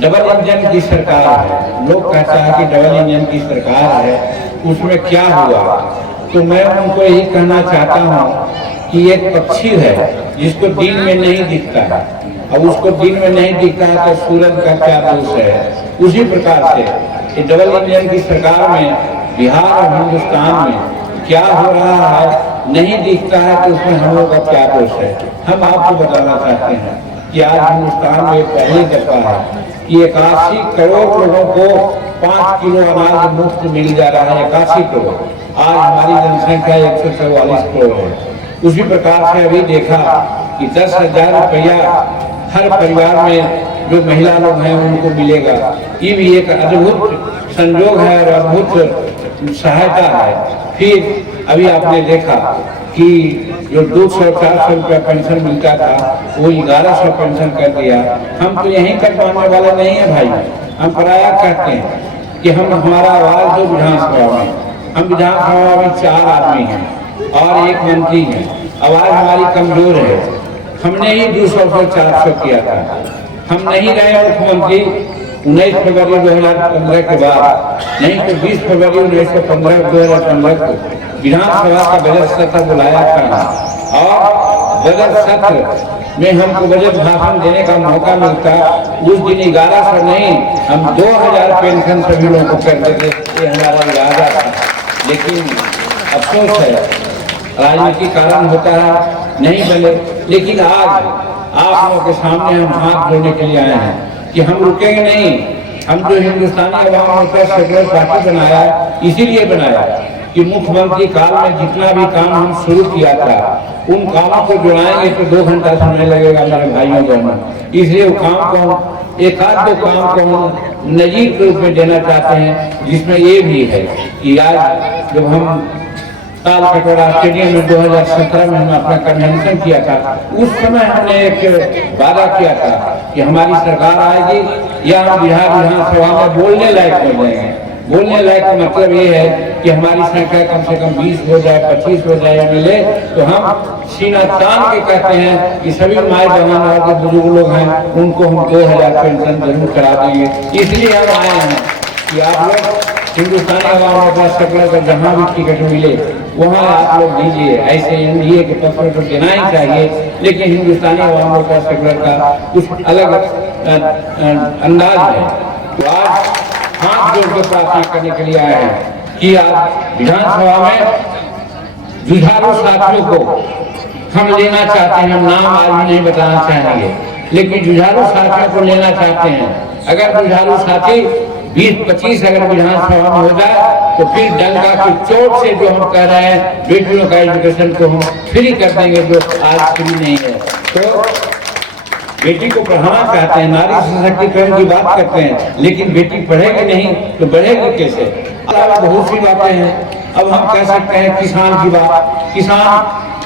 Double engine की सरकार है। लोग कहता है कि डबल इंजन की सरकार है, उसमें क्या हुआ? तो मैं उनको यही कहना चाहता हूँ कि एक पक्षी है जिसको दिन में नहीं दिखता है, अब उसको दिन में नहीं दिखता है तो सूरज का क्या दोष है? उसी प्रकार से डबल इंजन की सरकार में बिहार और हिंदुस्तान में क्या हो रहा है नहीं दिखता है, तो उसमें हम लोग का क्या दोष है? हम आपको बताना चाहते हैं कि आज हिंदुस्तान में पहली दफा है कि 81 करोड़ लोगों को 5 किलो अनाज मुफ्त मिल जा रहा है। 81 करोड़, आज हमारी जनसंख्या 144 करोड़ है। उसी प्रकार से अभी देखा कि 10,000 रुपया हर परिवार में जो महिला लोग हैं उनको मिलेगा। ये भी एक अद्भुत संयोग है और अद्भुत सहायता है। फिर अभी आपने देखा कि जो 200-400 रुपया पेंशन मिलता था वो 1100 पेंशन कर दिया। हम तो यहीं तक मानने वाले नहीं है भाई, हम पराया कहते हैं कि हम हमारा आवाज जो विधानसभा में, हम विधानसभा में 4 आदमी हैं और 1 मंत्री है। आवाज हमारी कमजोर है। हमने ही 200 से 400 किया था। हम नहीं रहे मुख्यमंत्री 19 फरवरी 2015 के बाद, नहीं तो 20 फरवरी 2015 को विधानसभा का बजट सत्र बुलाया था और बजट सत्र में हमको बजट भाषण देने का मौका मिलता। उस दिन 1100 नहीं, हम 2000 पेंशन सभी लोगों को कर देते, ये हमारा इरादा था। लेकिन अफसोस है राजनीतिक कारण होता है नहीं बने। लेकिन आज आप लोगों के सामने हम हाथ जोड़ने के लिए आए हैं कि हम रुकेंगे नहीं। हम जो हिंदुस्तानी अवाम मोर्चा सेकुलर पार्टी बनाया इसीलिए बनाया कि मुख्यमंत्री काल में जितना भी काम हम शुरू किया था उन कामों को जुड़ाएंगे तो 2 घंटा समय लगेगा मेरे भाइयों बहनों। इसलिए वो काम को एक आध 2 काम को हम नजीर के रूप में देना चाहते हैं, जिसमें ये भी है कि आज जब हम ताल कटोरा स्टेडियम में 2017 में हम अपना कन्वेंशन किया था, उस समय हमने एक वादा किया था कि हमारी सरकार आएगी या हम बिहार विधानसभा में बोलने लायक हो जाएंगे। बोलने लायक का मतलब ये है कि हमारी संख्या कम से कम 20 हो जाए, 25 हो जाए या मिले तो हम सीना तान के कहते हैं कि सभी माए बहन और जो बुजुर्ग लोग हैं उनको हम 2000 पेंशन जरूर करा देंगे। इसलिए हम आए हैं कि आप लोग हिंदुस्तानी अवाम मोर्चा सेकुलर का जहाँ भी टिकट मिले वहाँ आप लोग दीजिए। ऐसे एनडीए के पक्ष में तो देना ही चाहिए, लेकिन हिंदुस्तानी अवाम मोर्चा सेकुलर का कुछ अलग अंदाज है। तो आज हाथ जोड़ के प्रार्थना करने के लिए आए हैं कि आज विधानसभा में जुझारू साथियों को हम लेना चाहते हैं। हम नाम आज भी नहीं बताना चाहेंगे, लेकिन जुझारू साथियों को लेना चाहते हैं। अगर जुझारू साथी 20-25 अगर विधानसभा में हो जाए तो फिर डंका की चोट से जो हम कह रहे हैं बेटियों का एजुकेशन को हम फ्री कर देंगे, जो आज फ्री नहीं है। तो बेटी को पढ़ाना चाहते हैं, नारी सशक्तिकरण की बात करते हैं, लेकिन बेटी पढ़ेगी नहीं तो बढ़ेगी कैसे? अलावा बहुत सी बातें हैं। अब हम कह सकते हैं किसान की बात। किसान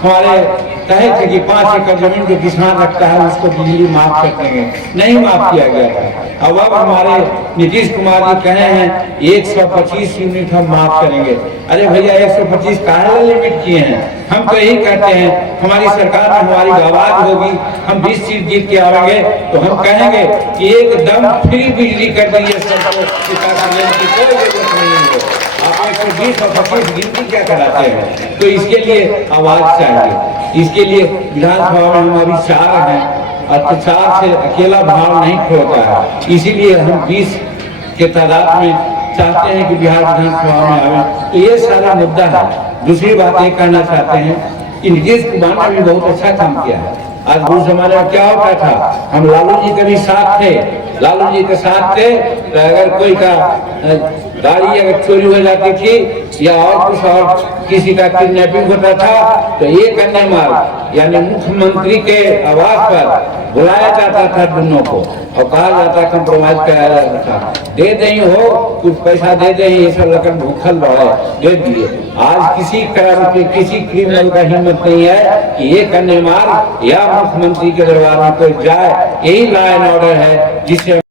हमारे कहे थे कि 5 एकड़ जमीन जो किसान रखता है उसको बिजली माफ कर देंगे, नहीं माफ किया गया था। अब हमारे नीतीश कुमार जी कहे हैं 125 यूनिट हम माफ करेंगे। अरे भैया 125 काहे लिमिट किए हैं? हम तो यही कहते हैं हमारी सरकार में हमारी आवाज होगी, हम 20 सीट जीत के आएंगे तो हम कहेंगे कि एकदम फ्री बिजली कर दीजिए सबको, कोई जरूरत नहीं है। आप 120 और 25 गिनती क्या कराते हैं? तो इसके लिए आवाज चाहिए। इसके लिए विधानसभा में हम अभी 4 हैं और तो 4 से अकेला भाव नहीं होता है। इसीलिए हम 20 के तादाद में चाहते हैं कि बिहार विधानसभा में आवे। तो ये सारा मुद्दा है। दूसरी बात ये कहना चाहते हैं कि नीतीश कुमार ने भी बहुत अच्छा काम किया है। आज उस जमाने में क्या होता था, हम लालू जी के भी साथ थे, लालू जी के साथ थे तो अगर कोई का गाड़ी अगर चोरी हो जाती थी या और कुछ और किसी का किडनैपिंग होता था तो ये करने मार यानी मुख्यमंत्री के आवास पर बुलाया जाता था दोनों को और कहा जाता कंप्रोमाइज कराया जाता था, दे दें हो कुछ पैसा दे दें, ये सब लगन भूखल रहे, दे दिए। आज किसी किसी क्रिमिनल का हिम्मत नहीं है कि ये करने मार या मुख्यमंत्री के दरबार में कोई जाए। यही लॉ एंड ऑर्डर है जिससे